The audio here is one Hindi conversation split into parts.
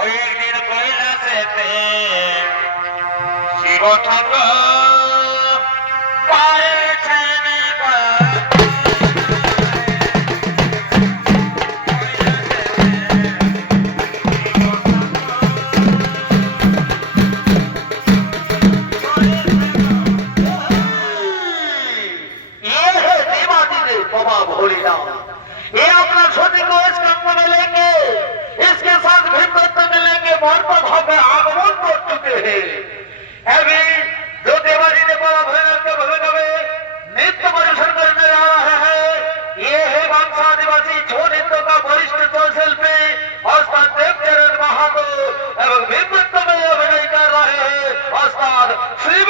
ওই একদিন কৈলাসেতে শিব ঠাকুর পায়েছেন बाबा भोलेनाथ, ये अपना छोटी को इस कंप में लेंगे, इसके साथ भिन्नत्व मिलेंगे, महत्व भाव में आगमन कर चुके हैं। अभी जो देवाजी ने बाबा भोलेनाथ के भवन में नृत्य परिवेशन करने जा रहे हैं, ये है बांसा आदिवासी छो नृत्य का वरिष्ठ शिल्पी उस्ताद देवचरण महातो एवं भिन्नत्व में अभिनय कर रहे हैं उस्ताद श्री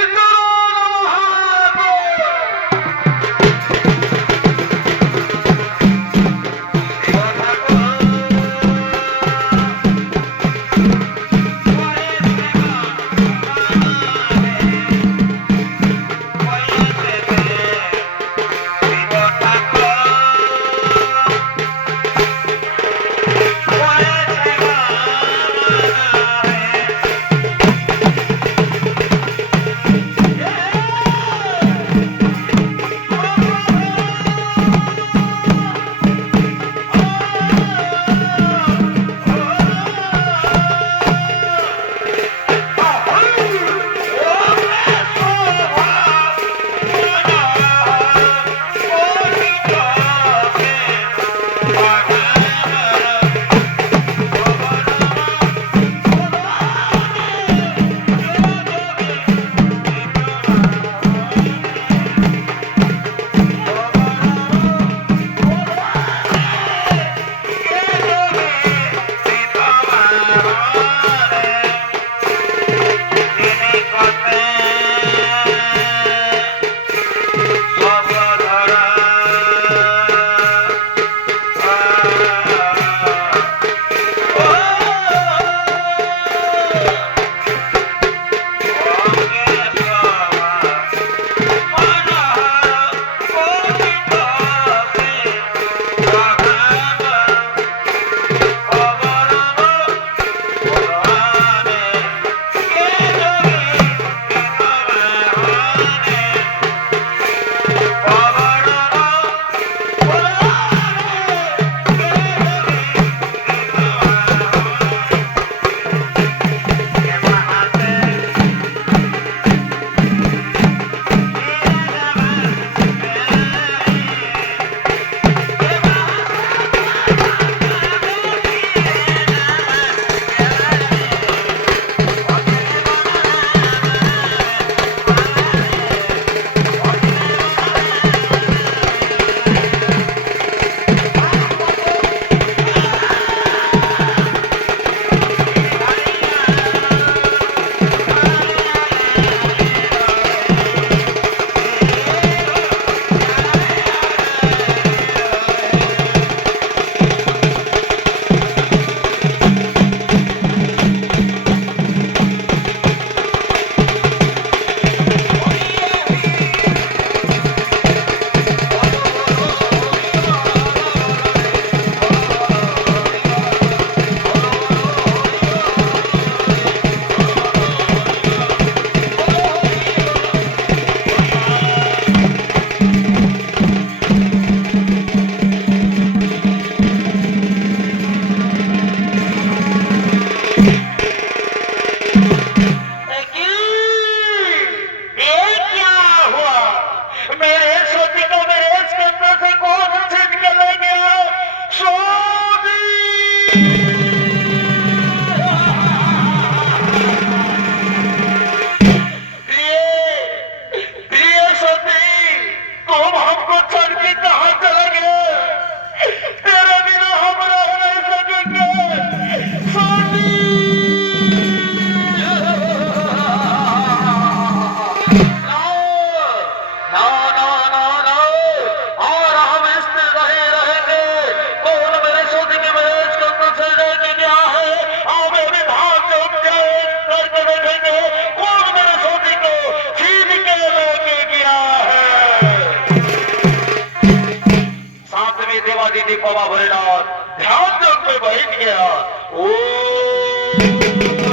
बाबा भोलेनाथ ध्यान पे बैठ गया। ओ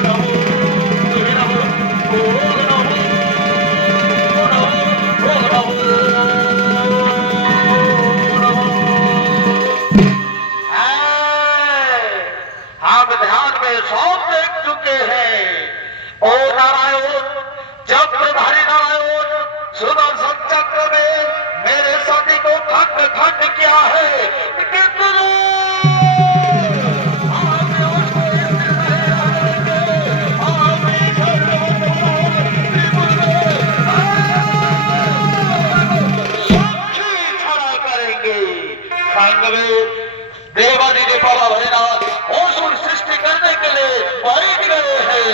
नमो नमो, ओ नमो हम ध्यान में सब देख चुके हैं। ओ नारायण, चक्रधारी नारायण सुदर्शन चक्र में मेरे सती को खंड खंड किया है। कितने आपने उसको देवादिदेव बाबा भोलेनाथ असुर सृष्टि करने के लिए बैठ गए हैं।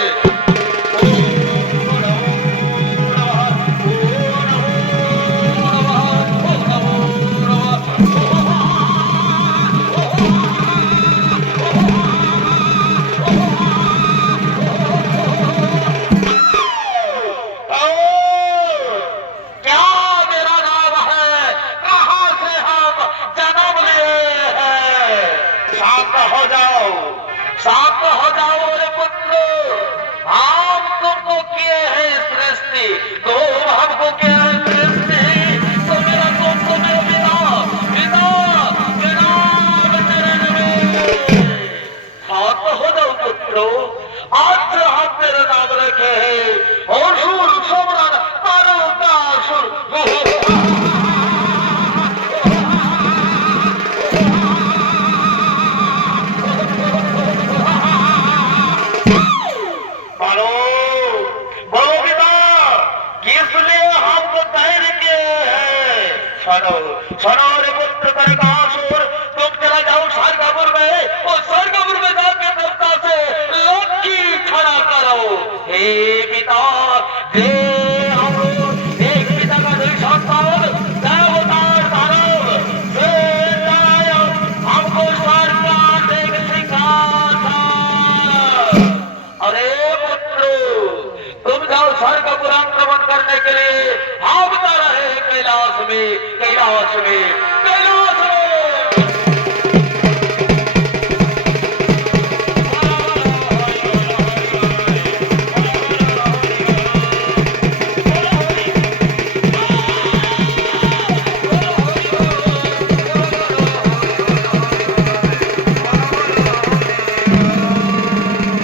शांत हो जाओ रे पुत्र, हम तुमको किए हैं सृष्टि, तुम हमको किया है सृष्टि। तो मेरा तुम तो मेरा पिता पिता शांत हो जाओ पुत्रो। आज हम तेरे नाम रखे हैं असुर सम्राट तारकासुर। सुनो रे पुत्र तारकासुर, तुम चला जाओ स्वर्गपुर में और स्वर्गपुर में जाके देवता से लक्की खड़ा करो। हे पिता, हे एक पिता का दुई संतान, देवतार दानव से हमको स्वर्ग का एक सिखा था। अरे पुत्र, तुम जाओ स्वर्गपुर आक्रमण करने के लिए। हम तो रहे कैलाश में